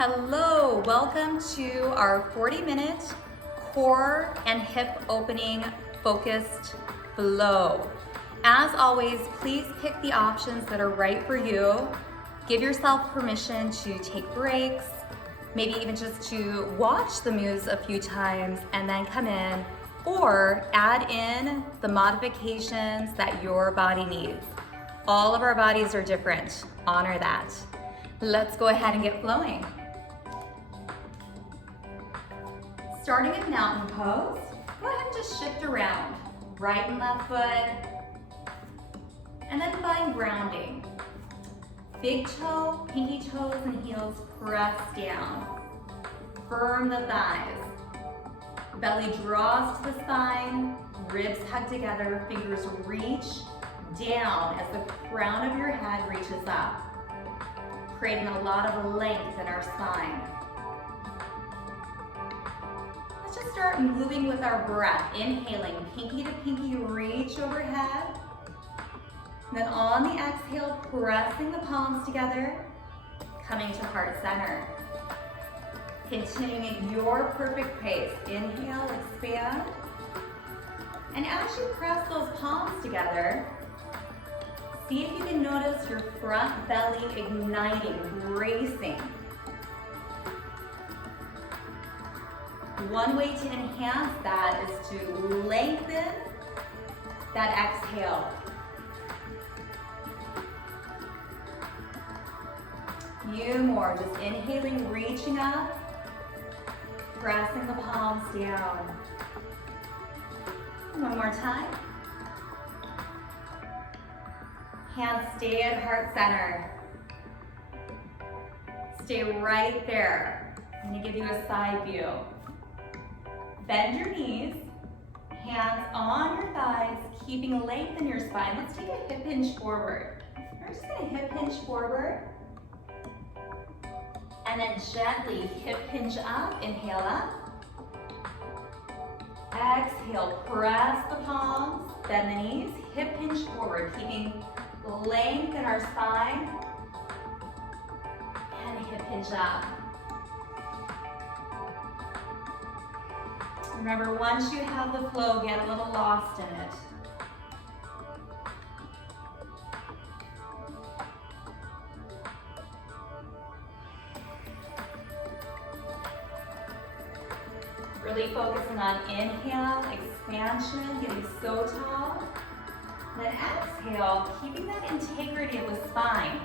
Hello, welcome to our 40-minute core and hip opening focused flow. As always, please pick the options that are right for you. Give yourself permission to take breaks, maybe even just to watch the moves a few times and then come in, or add in the modifications that your body needs. All of our bodies are different. Honor that. Let's go ahead and get flowing. Starting in mountain pose, go ahead and just shift around. Right and left foot, and then find grounding. Big toe, pinky toes and heels press down. Firm the thighs. Belly draws to the spine, ribs hug together, fingers reach down as the crown of your head reaches up, creating a lot of length in our spine. Let's just start moving with our breath. Inhaling, pinky to pinky, reach overhead. And then on the exhale, pressing the palms together, coming to heart center. Continuing at your perfect pace. Inhale, expand. And as you press those palms together, see if you can notice your front belly igniting, bracing. One way to enhance that is to lengthen that exhale. Few more, just inhaling, reaching up, pressing the palms down. One more time. Hands stay at heart center. Stay right there. I'm gonna give you a side view. Bend your knees, hands on your thighs, keeping length in your spine. Let's take a hip hinge forward. We're just gonna hip hinge forward. And then gently hip hinge up, inhale up. Exhale, press the palms, bend the knees, hip hinge forward, keeping length in our spine. And hip hinge up. Remember, once you have the flow, get a little lost in it. Really focusing on inhale, expansion, getting so tall. Then exhale, keeping that integrity of the spine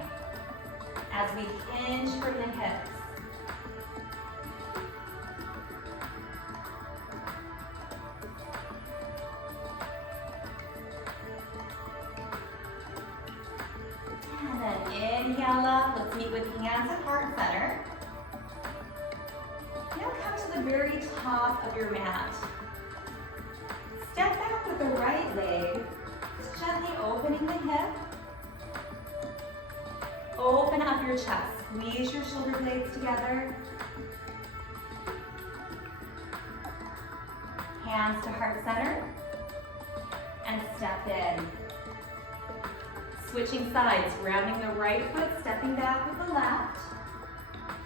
as we hinge from the hips. And then inhale up, let's meet with hands at heart center. Now come to the very top of your mat. Step back with the right leg, just gently opening the hip. Open up your chest, squeeze your shoulder blades together. Hands to heart center, and step in. Switching sides, grounding the right foot, stepping back with the left.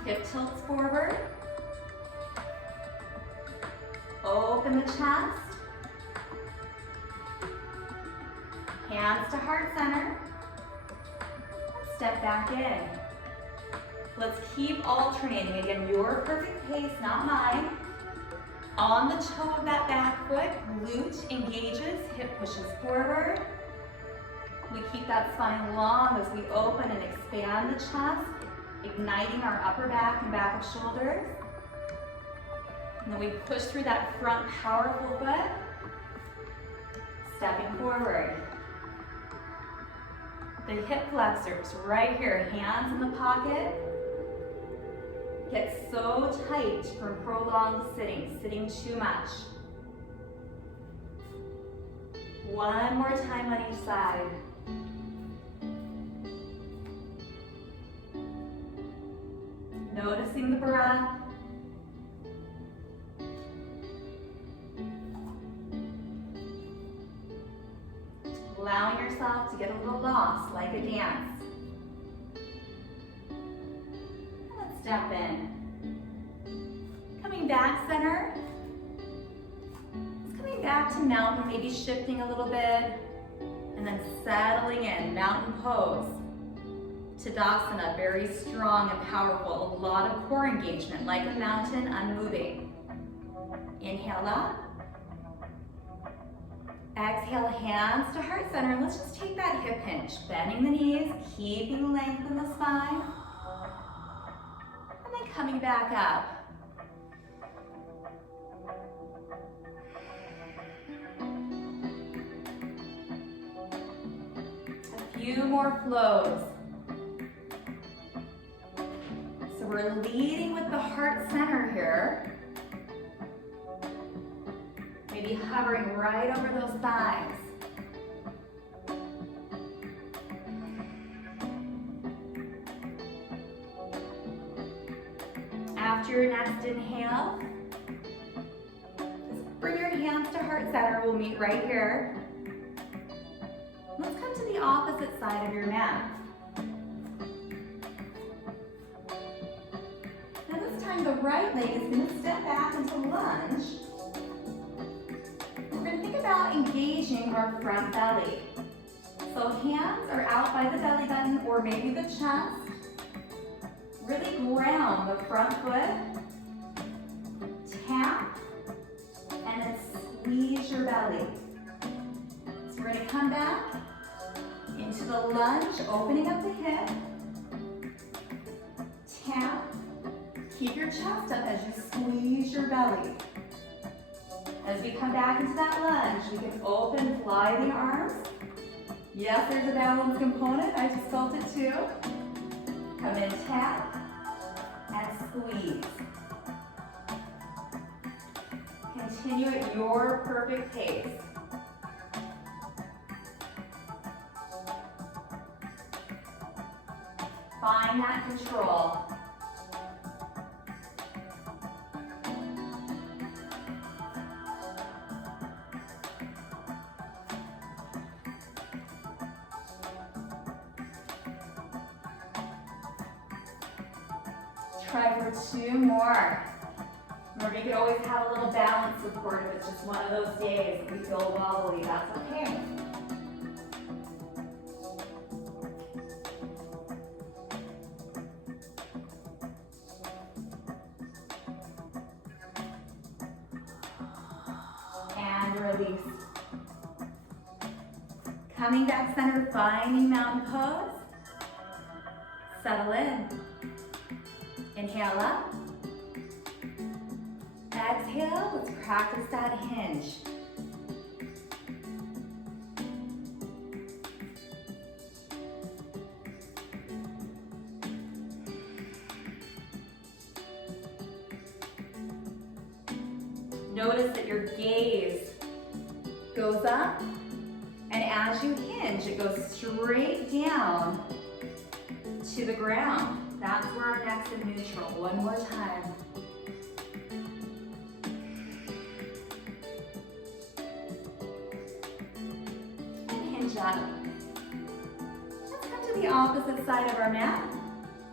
Hip tilts forward. Open the chest. Hands to heart center. Step back in. Let's keep alternating. Again, your perfect pace, not mine. On the toe of that back foot, glute engages, hip pushes forward. We keep that spine long as we open and expand the chest, igniting our upper back and back of shoulders. And then we push through that front powerful foot, stepping forward. The hip flexors right here, hands in the pocket. Get so tight from prolonged sitting, sitting too much. One more time on each side. Noticing the breath. Allowing yourself to get a little lost like a dance. step in. Coming back center. Just coming back to mountain, maybe shifting a little bit, and then settling in, mountain pose. Tadasana, very strong and powerful, a lot of core engagement, like a mountain, unmoving. Inhale up. Exhale, hands to heart center, and let's just take that hip hinge, bending the knees, keeping the length in the spine, and then coming back up. A few more flows. So we're leading with the heart center here. Maybe hovering right over those thighs. After your next inhale, just bring your hands to heart center. We'll meet right here. Let's come to the opposite side of your mat. Now this time the right leg is going to step back into lunge. We're going to think about engaging our front belly. So hands are out by the belly button or maybe the chest. Really ground the front foot. Tap and then squeeze your belly. So we're going to come back into the lunge, opening up the hip. Tap. Keep your chest up as you squeeze your belly. As we come back into that lunge, we can open, fly the arms. Yes, there's a balance component. I just felt it too. Come in, tap, and squeeze. Continue at your perfect pace. Find that control. Try for 2 more. Remember, you could always have a little balance support if it's just one of those days that we feel wobbly. That's okay. And release. Coming back center, finding mountain pose. Settle in. Inhale up. Exhale, let's practice that hinge. Notice that your gaze goes up, and as you hinge, it goes straight down to the ground. That's where our neck's in neutral. One more time. And hinge up. Let's come to the opposite side of our mat.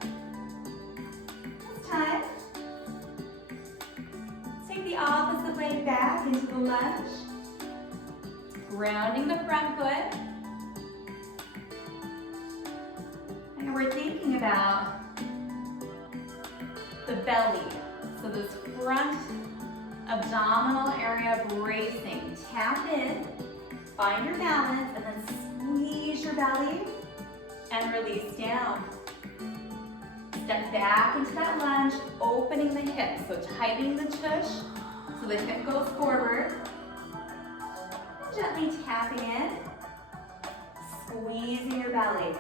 This time, take the opposite leg back into the lunge. Grounding the front foot. And we're thinking about the belly. So this front abdominal area bracing. Tap in, find your balance, and then squeeze your belly and release down. Step back into that lunge, opening the hips. So tightening the tush so the hip goes forward. And gently tapping in, squeezing your belly.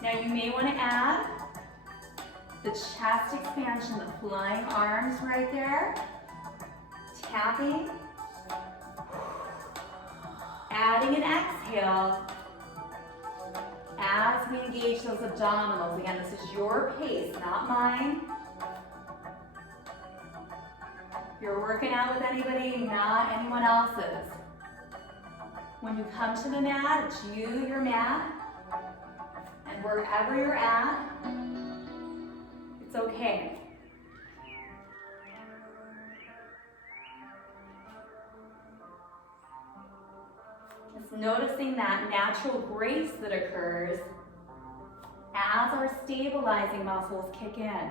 Now you may want to add the chest expansion, the flying arms right there. Tapping. Adding an exhale as we engage those abdominals. Again, this is your pace, not mine. If you're working out with anybody, not anyone else's. When you come to the mat, it's you, your mat, and wherever you're at, okay. Just noticing that natural grace that occurs as our stabilizing muscles kick in.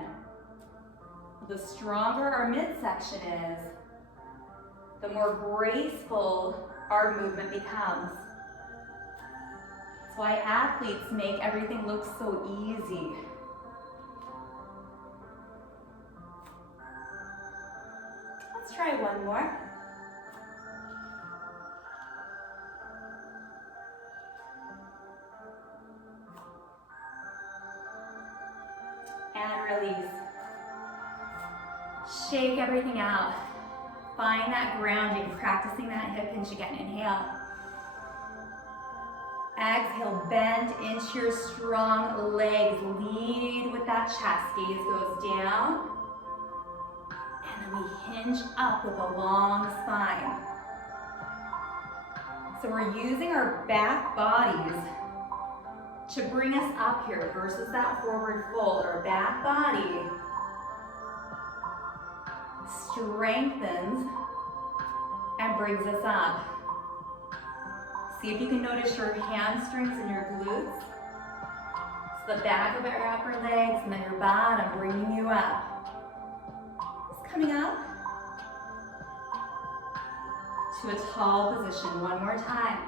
The stronger our midsection is, the more graceful our movement becomes. That's why athletes make everything look so easy. Let's try one more. And release. Shake everything out. Find that grounding, practicing that hip hinge again. Inhale. Exhale, bend into your strong legs. Lead with that chest. Gaze goes down. And then we hinge up with a long spine. So we're using our back bodies to bring us up here versus that forward fold. Our back body strengthens and brings us up. See if you can notice your hamstrings and your glutes. So the back of your upper legs and then your bottom bringing you up. Just coming up to a tall position. One more time.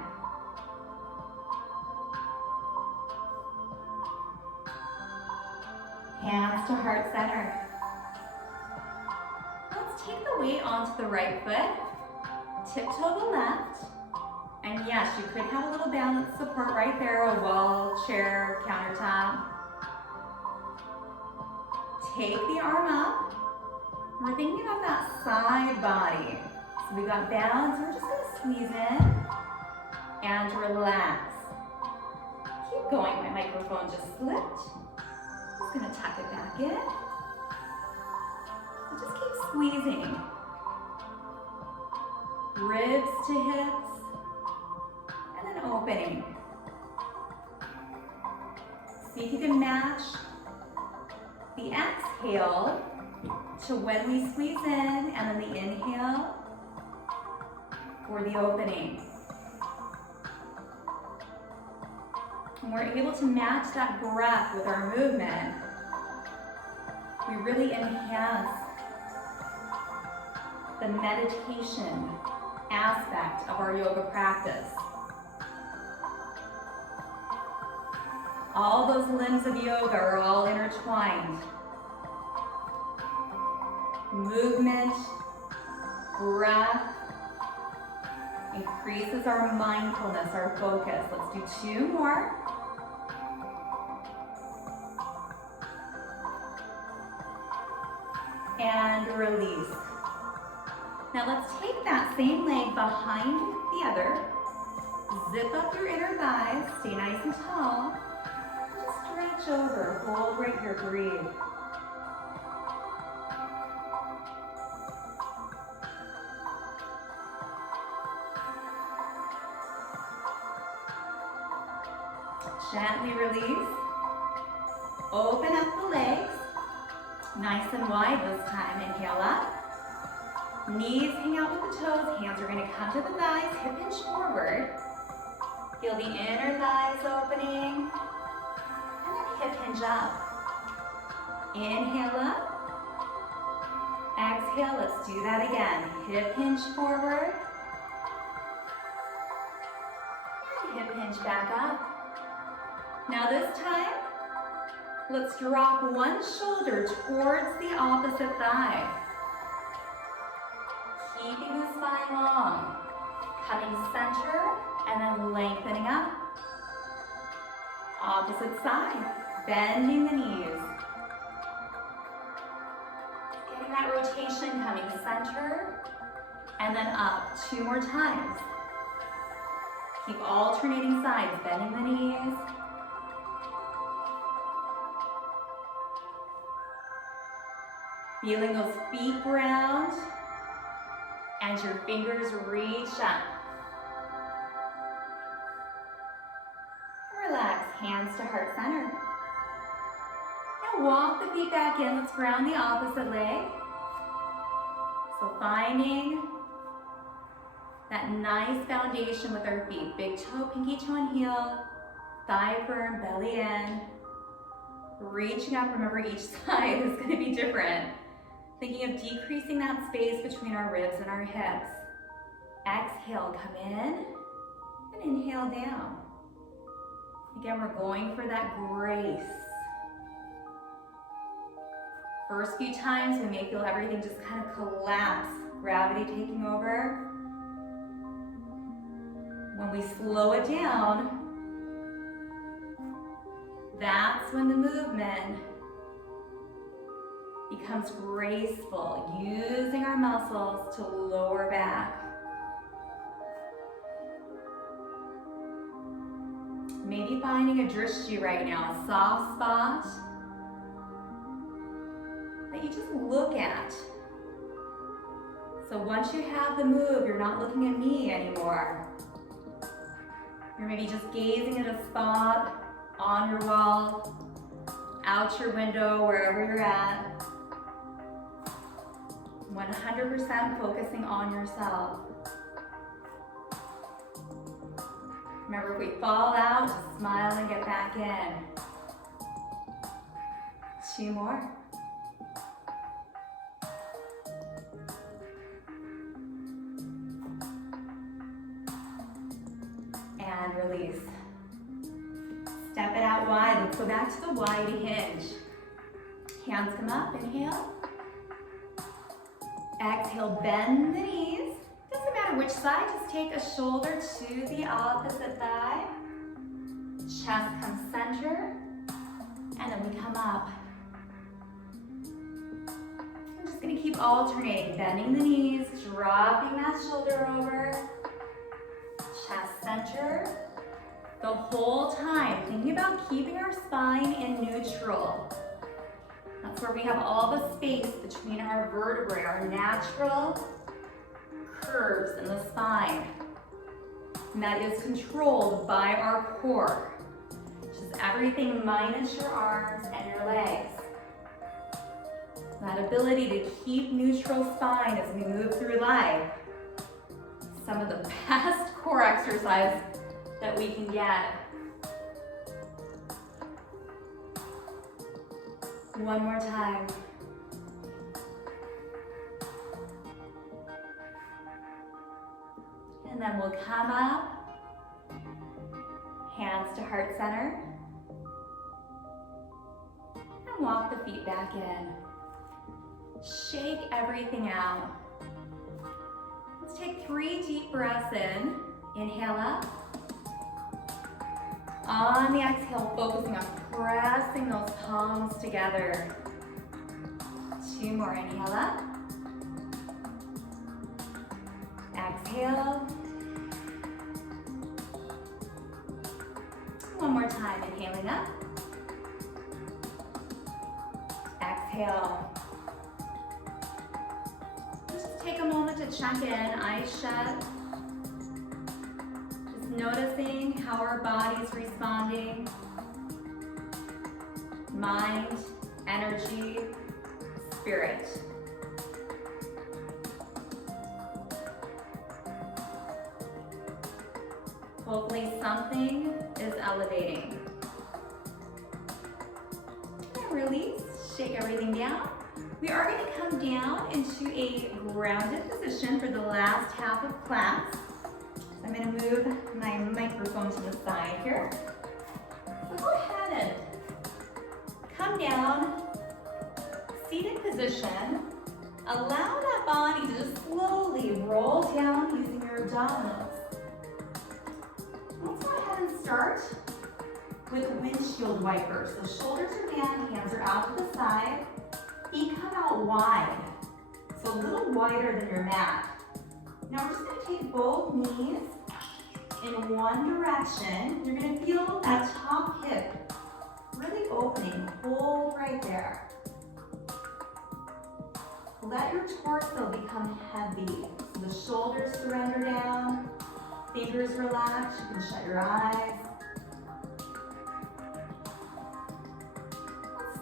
Hands to heart center. Let's take the weight onto the right foot. Tiptoe the left. And yes, you could have a little balance support right there, a wall, chair, countertop. Take the arm up. We're thinking about that side body. So we got balance, we're just gonna squeeze in and relax. Keep going, my microphone just slipped. Just gonna tuck it back in. So just keep squeezing. Ribs to hips. And then opening. See if you can match the exhale to when we squeeze in and then the inhale for the opening. When we're able to match that breath with our movement, we really enhance the meditation aspect of our yoga practice. All those limbs of yoga are all intertwined. Movement, breath, increases our mindfulness, our focus. Let's do 2 more. And release. Now let's take that same leg behind the other. Zip up your inner thighs, stay nice and tall. Just stretch over, hold right here, breathe. Gently release. Open up the legs. Nice and wide this time. Inhale up. Knees hang out with the toes. Hands are going to come to the thighs. Hip hinge forward. Feel the inner thighs opening. And then hip hinge up. Inhale up. Exhale. Let's do that again. Hip hinge forward. And hip hinge back up. Now this time, let's drop one shoulder towards the opposite thigh. Keeping the spine long. Coming center and then lengthening up. Opposite side, bending the knees. Getting that rotation coming center and then up 2 more times. Keep alternating sides, bending the knees. Feeling those feet ground and your fingers reach up. Relax, hands to heart center. Now walk the feet back in. Let's ground the opposite leg. So finding that nice foundation with our feet. Big toe, pinky toe and heel. Thigh firm, belly in. Reaching up, remember each side is going to be different. Thinking of decreasing that space between our ribs and our hips. Exhale, come in, and inhale down. Again, we're going for that grace. First few times, we may feel everything just kind of collapse, gravity taking over. When we slow it down, that's when the movement becomes graceful, using our muscles to lower back. Maybe finding a drishti right now, a soft spot that you just look at. So once you have the move, you're not looking at me anymore. You're maybe just gazing at a spot on your wall, out your window, wherever you're at. 100% focusing on yourself. Remember, if we fall out, just smile and get back in. 2 more. And release. Step it out wide. Let's go back to the wide hinge. Hands come up, inhale. Exhale, bend the knees. Doesn't matter which side, just take a shoulder to the opposite thigh. Chest comes center, and then we come up. I'm just gonna keep alternating, bending the knees, dropping that shoulder over. Chest center. The whole time, thinking about keeping our spine in neutral. That's where we have all the space between our vertebrae, our natural curves in the spine. And that is controlled by our core, which is everything minus your arms and your legs. That ability to keep neutral spine as we move through life. Some of the best core exercise that we can get. One more time. And then we'll come up, hands to heart center, and walk the feet back in. Shake everything out. Let's take 3 deep breaths in. Inhale up. On the exhale, focusing on pressing those palms together. 2 more, inhale up. Exhale. 1 more time, inhaling up. Exhale. Just take a moment to check in, eyes shut. Noticing how our body's responding. Mind, energy, spirit. Hopefully something is elevating. And release, shake everything down. We are going to come down into a grounded position for the last half of class. I'm going to move my microphone to the side here. So go ahead and come down, seated position. Allow that body to just slowly roll down using your abdominals. Let's go ahead and start with windshield wipers. So shoulders are down, hands are out to the side. Feet come out wide, so a little wider than your mat. Now we're just going to take both knees in one direction. You're going to feel that top hip really opening. Hold right there. Let your torso become heavy. So the shoulders surrender down, fingers relax. You can shut your eyes.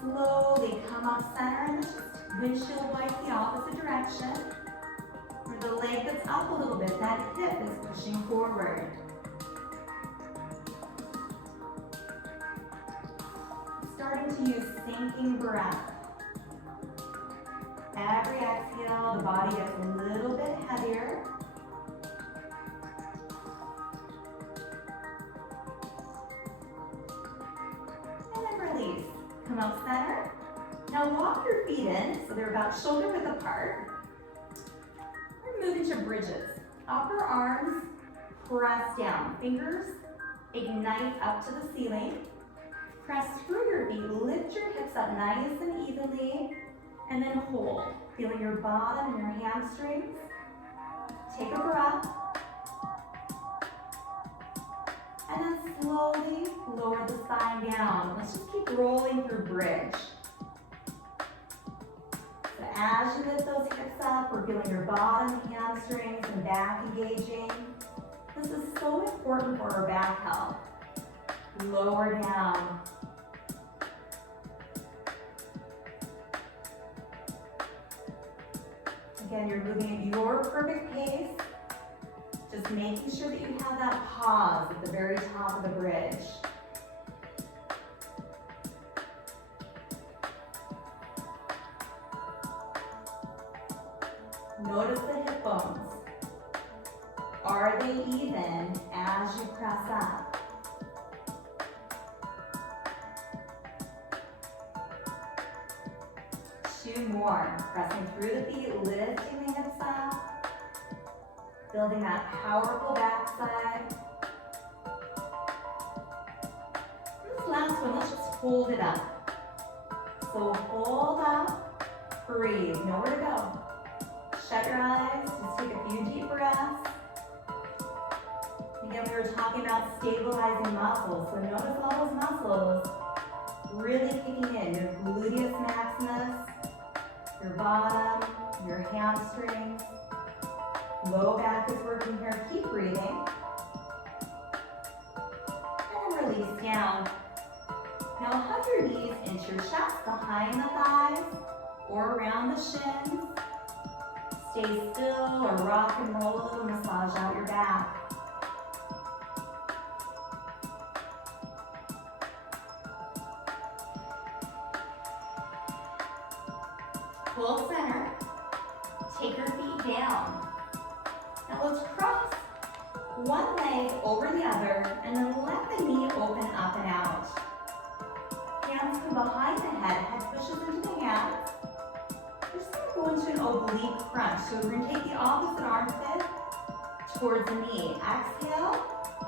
slowly come up center and just windshield wipe the opposite direction. Where the leg that's up a little bit, that hip is pushing forward. Starting to use sinking breath. Every exhale, the body gets a little bit heavier. And then release. Come out center. Now walk your feet in so they're about shoulder width apart. We're moving to bridges. Upper arms press down. Fingers ignite up to the ceiling. Press through your feet. Lift your hips up nice and evenly. And then hold. Feeling your bottom and your hamstrings. Take a breath. And then slowly lower the spine down. Let's just keep rolling through bridge. So as you lift those hips up, we're feeling your bottom, hamstrings, and back engaging. This is so important for our back health. Lower down. Again, you're moving at your perfect pace. Just making sure that you have that pause at the very top of the bridge. Notice the hip bones. Are they even as you press up? Two more. Pressing through the feet, lifting the hips up. Building that powerful backside. This last one, let's just hold it up. So hold up, breathe, nowhere to go. Shut your eyes, just take a few deep breaths. Again, we were talking about stabilizing muscles, so notice all those muscles really kicking in. Your gluteus maximus, your bottom, your hamstrings, low back is working here. Keep breathing. And then release down. Now hug your knees into your chest, behind the thighs, or around the shins. Stay still or rock and roll a little, massage out your back. Full center. Take your feet down. Now let's cross one leg over the other and then let the knee open up and out. Hands come behind the head, head pushes into the hands. We're just going to go into an oblique crunch. So we're going to take the opposite armpit towards the knee. Exhale.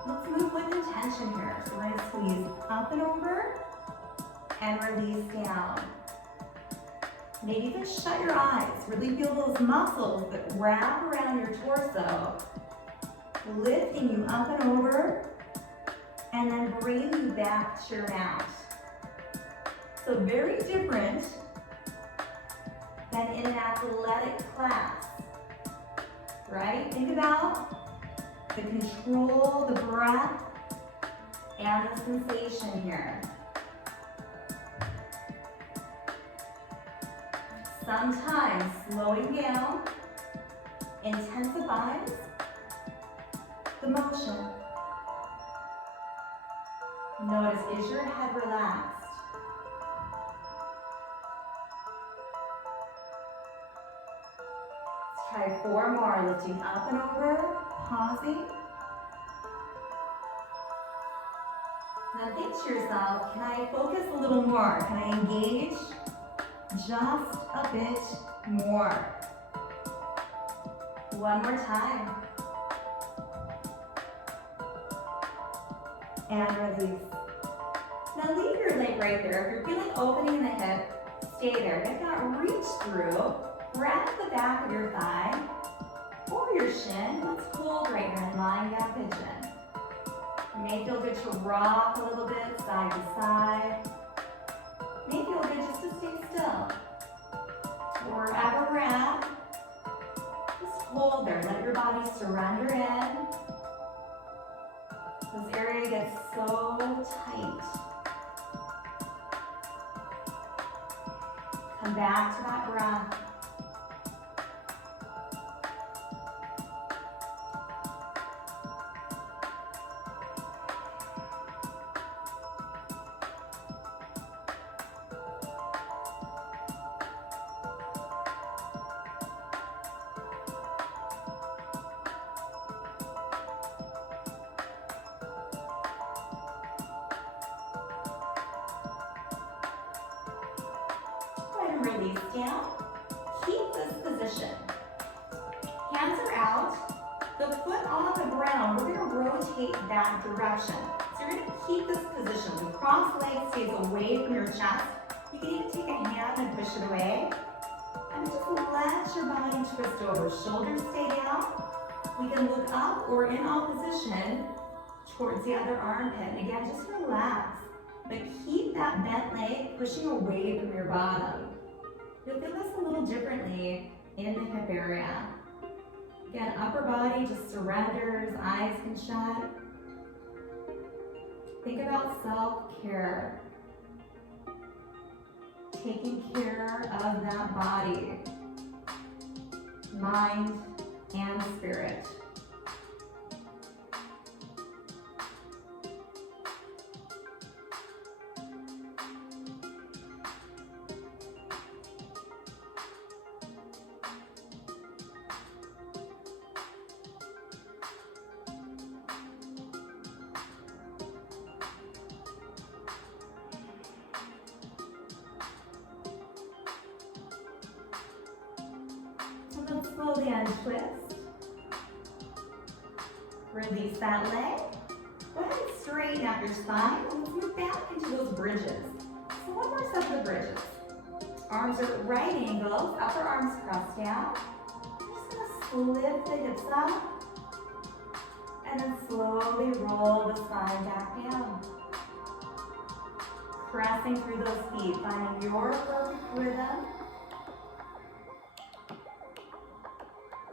Let's move with intention here. So we're going to squeeze up and over and release down. Maybe just shut your eyes. Really feel those muscles that wrap around your torso, lifting you up and over, and then bringing you back to your mat. So very different than in an athletic class, right? Think about the control, the breath, and the sensation here. Sometimes slowing down intensifies the motion. Notice, is your head relaxed? Let's try 4 more, lifting up and over, pausing. Now think to yourself, can I focus a little more? Can I engage just a bit more? One more time. And release. Now leave your leg right there. If you're feeling opening in the hip, stay there. If not, reach through, grab the back of your thigh or your shin. Let's hold right here in lying down pigeon. You may feel good to rock a little bit side to side. May feel good just to stay still. Wherever we're at, just hold there. Let your body surrender in. This area gets so tight. Come back to that breath. And release down. Keep this position. Hands are out. The foot on the ground. We're going to rotate that direction. So you're going to keep this position. The cross leg stays away from your chest. You can even take a hand and push it away. And just let your body twist over. Shoulders stay down. We can look up or in opposition towards the other armpit. And again, just relax. But keep that bent leg pushing away from your bottom. You'll feel this a little differently in the hip area. Again, upper body just surrenders, eyes can shut. Think about self-care. Taking care of that body, mind, and spirit. Slowly untwist. Release that leg. Go ahead and straighten out your spine. Let's move back into those bridges. So one more set of bridges. Arms are at right angles, upper arms crossed down. You're just going to lift the hips up and then slowly roll the spine back down. Pressing through those feet, finding your perfect rhythm.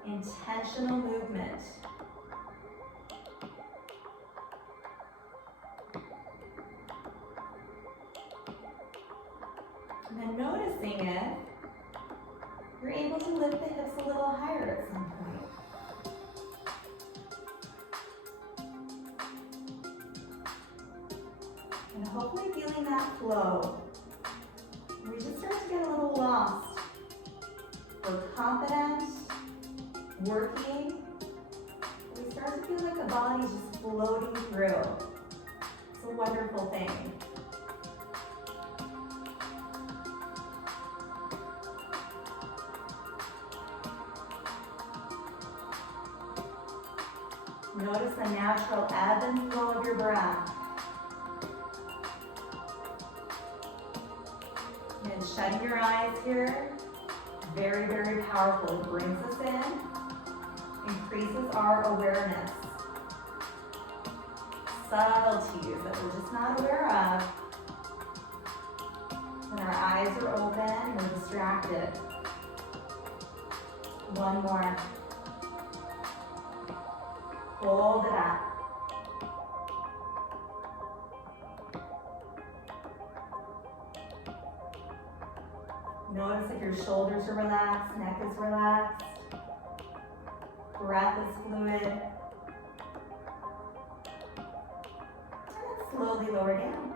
Intentional movement. And then noticing if you're able to lift the hips a little higher at some point. And hopefully feeling that flow. We just start to get a little lost. We're confident. Working, we start to feel like the body's just floating through. It's a wonderful thing. Notice the natural ebb and flow of your breath. And shutting your eyes here, very, very powerful. It brings us in. Increases our awareness. Subtleties that we're just not aware of. When our eyes are open, we're distracted. One more. Hold it up. Notice if your shoulders are relaxed, neck is relaxed. Breath is fluid. And then slowly lower down.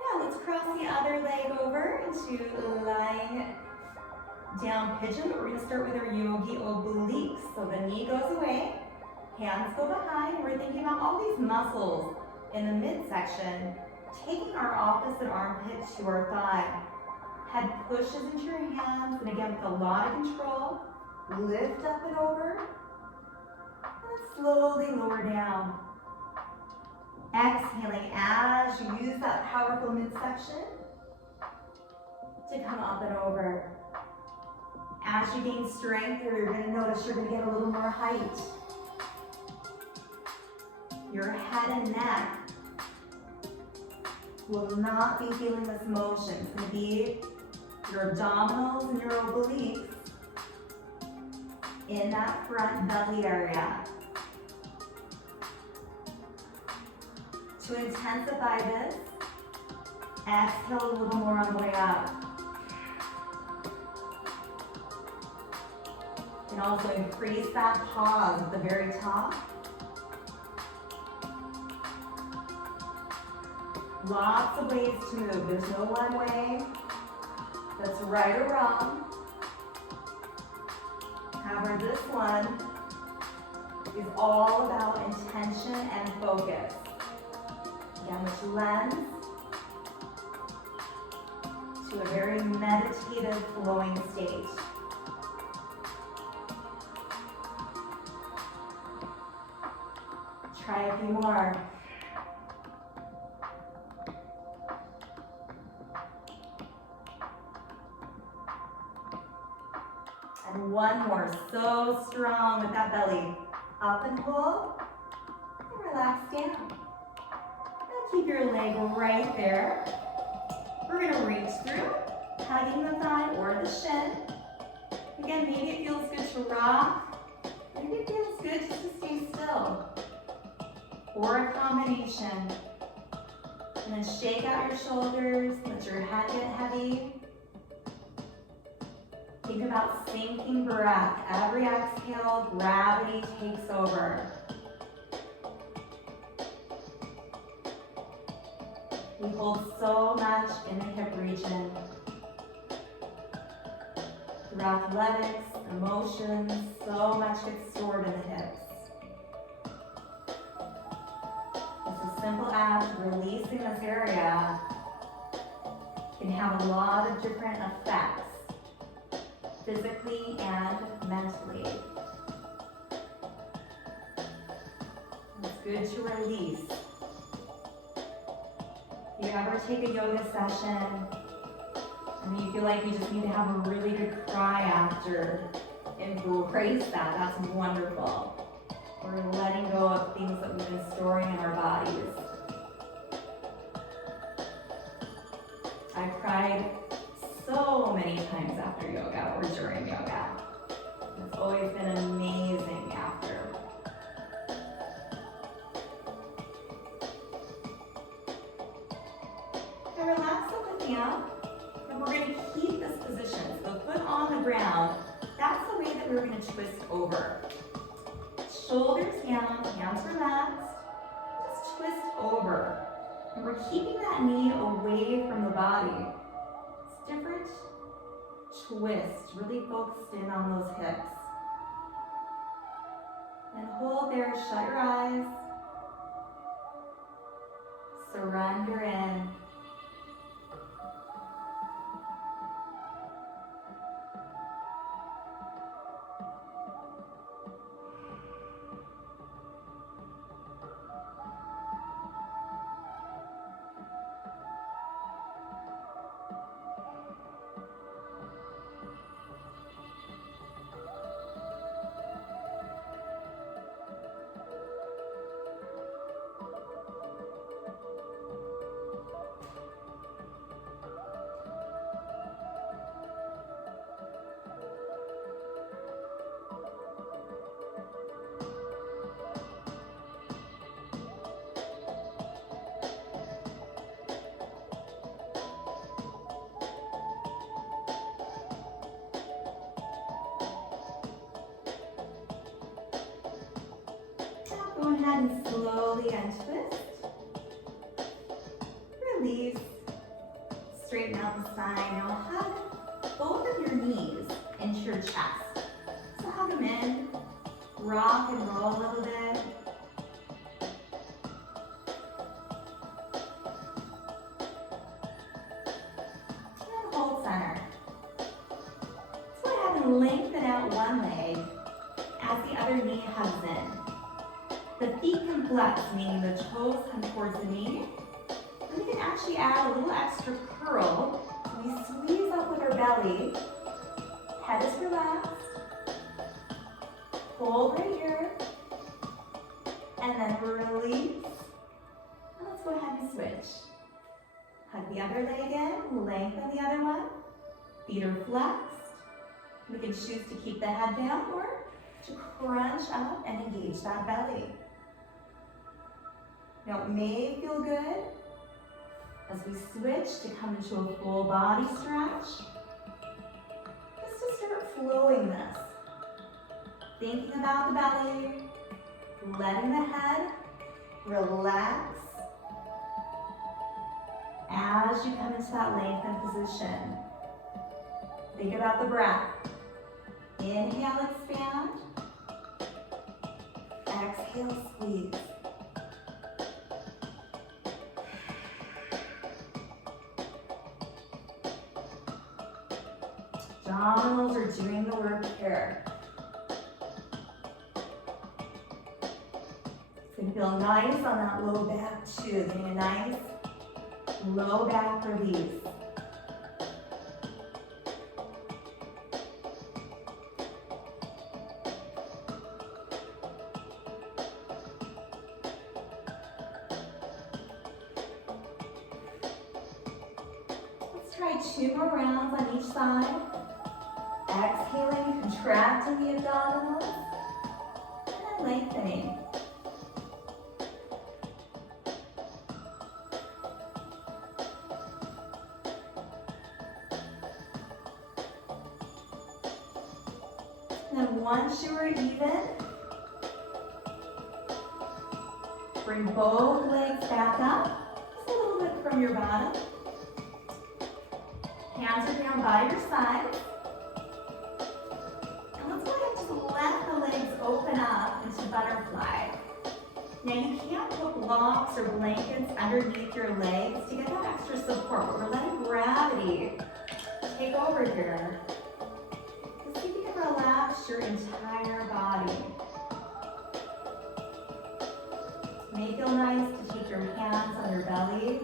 Now let's cross the other leg over into lying down pigeon, but we're going to start with our yogi obliques. So the knee goes away, hands go behind. We're thinking about all these muscles in the midsection, taking our opposite armpit to our thigh. Head pushes into your hands, and again with a lot of control. Lift up and over, and slowly lower down. Exhaling as you use that powerful midsection to come up and over. As you gain strength, you're going to notice you're going to get a little more height. Your head and neck will not be feeling this motion. It's going to be your abdominals and your obliques in that front belly area. To intensify this, exhale a little more on the way up. can also increase that pause at the very top. Lots of ways to move. There's no one way that's right or wrong. However, this one is all about intention and focus. Again, which lends to a very meditative flowing state. Try a few more. And one more, so strong with that belly. Up and pull, and relax down. And keep your leg right there. We're gonna reach through, hugging the thigh or the shin. Again, maybe it feels good to rock. Maybe it feels good just to stay still. Or a combination. And then shake out your shoulders, let your head get heavy. Think about sinking breath. Every exhale, gravity takes over. We hold so much in the hip region. Through athletics, emotions, so much gets stored in the hips. It's a simple act of releasing this area can have a lot of different effects, physically and mentally. It's good to release. If you ever take a yoga session and you feel like you just need to have a really good cry after, embrace that. That's wonderful. We're letting go of things that we've been storing in our bodies. I cried so many times after yoga or during yoga. It's always been amazing after. And relax the knee up, and we're going to keep this position. So the foot on the ground, that's the way that we're going to twist over. Shoulders down, hands relaxed, just twist over. And we're keeping that knee away from the body. Different twist, really focused in on those hips. And hold there, shut your eyes. Surrender in. Go ahead and slowly untwist. Release. Straighten out the spine. Now hug both of your knees into your chest. So hug them in. Rock and roll a little bit. And hold center. So go ahead and lengthen out one leg as the other knee hugs in. The feet can flex, meaning the toes come towards the knee. And we can actually add a little extra curl. We squeeze up with our belly. Head is relaxed. Hold right here. And then release. And let's go ahead and switch. Hug the other leg in, lengthen the other one. Feet are flexed. We can choose to keep the head down or to crunch up and engage that belly. Now it may feel good as we switch to come into a full body stretch. Just to start flowing this. Thinking about the belly, letting the head relax as you come into that lengthened position. Think about the breath. Inhale, expand. Exhale, squeeze. Abdominals are doing the work here. It's going to feel nice on that low back too. Getting a nice low back release. Let's try 2 more rounds on each side. Exhaling, contracting the abdominals, and then lengthening. And then once you are even, bring both legs back up, just a little bit from your bottom. Hands are down by your sides. Open up into butterfly. Now you can't put blocks or blankets underneath your legs to get that extra support, but we're letting gravity take over here. Let's see if you can relax your entire body. It may feel nice to take your hands on your belly.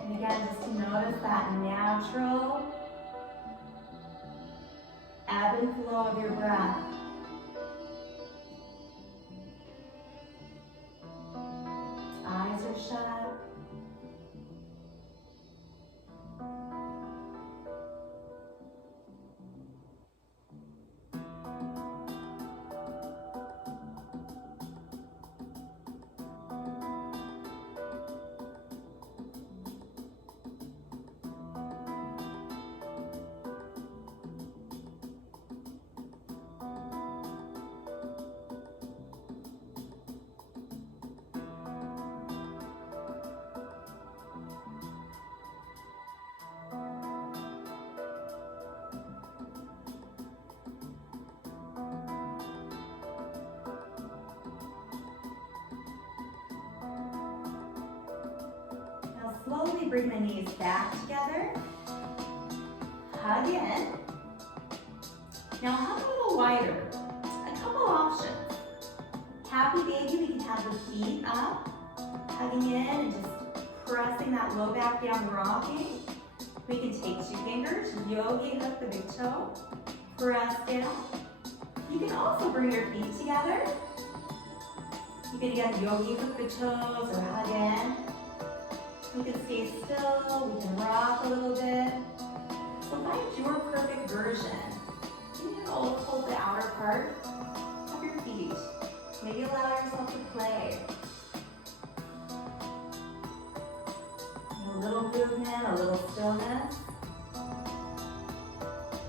And again, just to notice that natural ebb and flow of your breath. Eyes are shut. Slowly bring the knees back together. Hug in. Now hug a little wider. A couple options. Happy baby, we can have the feet up, hugging in and just pressing that low back down, rocking. We can take 2 fingers, yogi hook the big toe, press down. You can also bring your feet together. You can again yogi hook the toes or hug in. We can stay still, we can rock a little bit. So find your perfect version. You can hold the outer part of your feet. Maybe allow yourself to play. A little movement, a little stillness.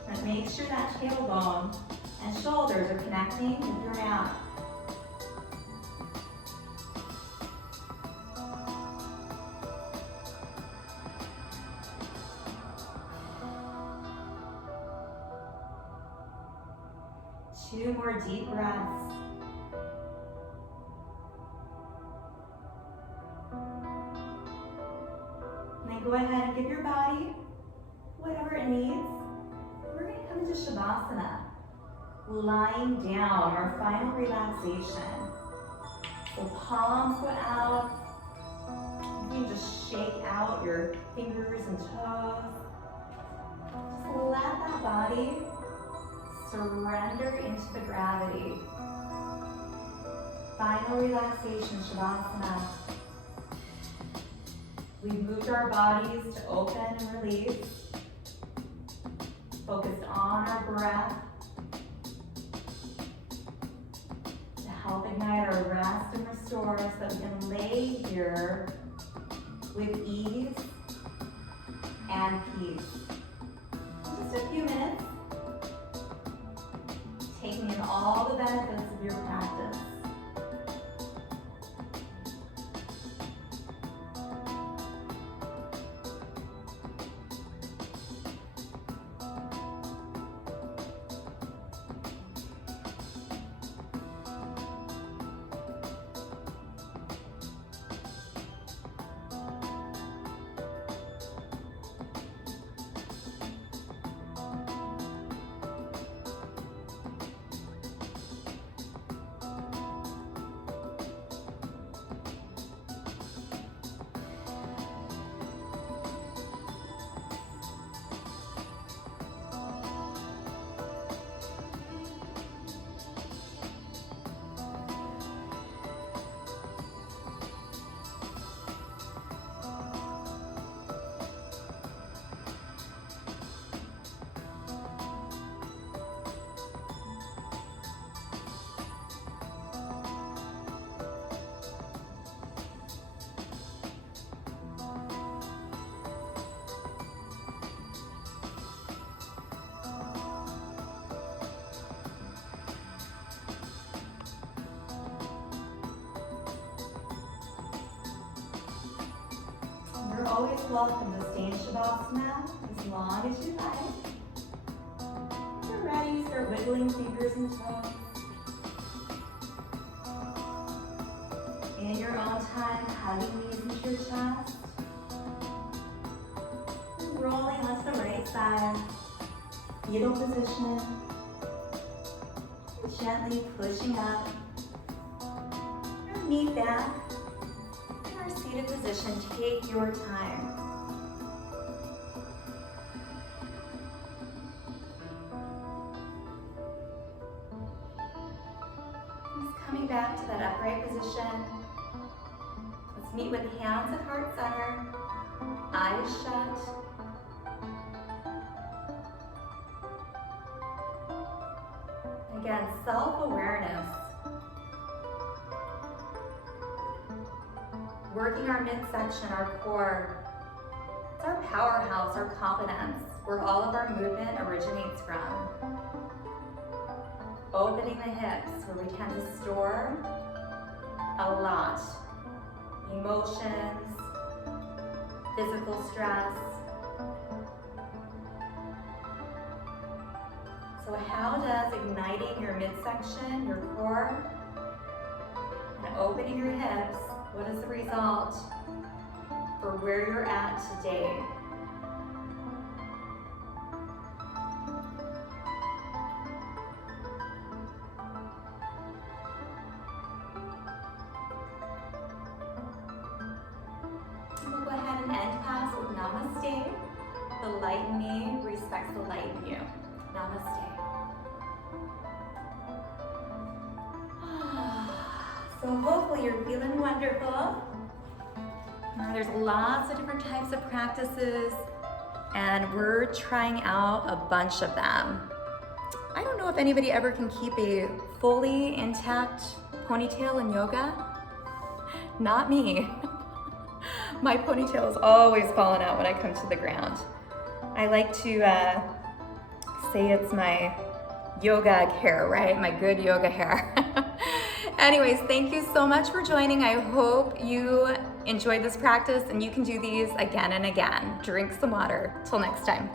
And make sure that tailbone and shoulders are connecting with your mat. Two more deep breaths. And then go ahead and give your body whatever it needs. We're going to come into Shavasana, lying down, our final relaxation. So palms go out. You can just shake out your fingers and toes. Just let that body surrender into the gravity. Final relaxation, Shavasana. We've moved our bodies to open and release. Focused on our breath to help ignite our rest and restore so that we can lay here with ease and peace. Just a few minutes. always welcome to stay in Shavasana as long as you like. When you're ready, start wiggling fingers and toes. In your own time, hugging knees into your chest. And rolling onto the right side. Fetal position. Gently pushing up. Knee back. In our seated position, take your time. Just coming back to that upright position. Let's meet with hands at heart center, eyes shut. Again, self-awareness. Working our midsection, our core. It's our powerhouse, our confidence, where all of our movement originates from. Opening the hips, where we tend to store a lot. Emotions, physical stress. So how does igniting your midsection, your core, and opening your hips, what is the result for where you're at today? We'll go ahead and end class with Namaste. The light in me respects the light in you. Namaste. So hopefully you're feeling wonderful. Now there's lots of different types of practices and we're trying out a bunch of them. I don't know if anybody ever can keep a fully intact ponytail in yoga. Not me. My ponytail is always falling out when I come to the ground. I like to say it's my yoga hair, right? My good yoga hair. Anyways, thank you so much for joining. I hope you enjoyed this practice and you can do these again and again. Drink some water. Till next time.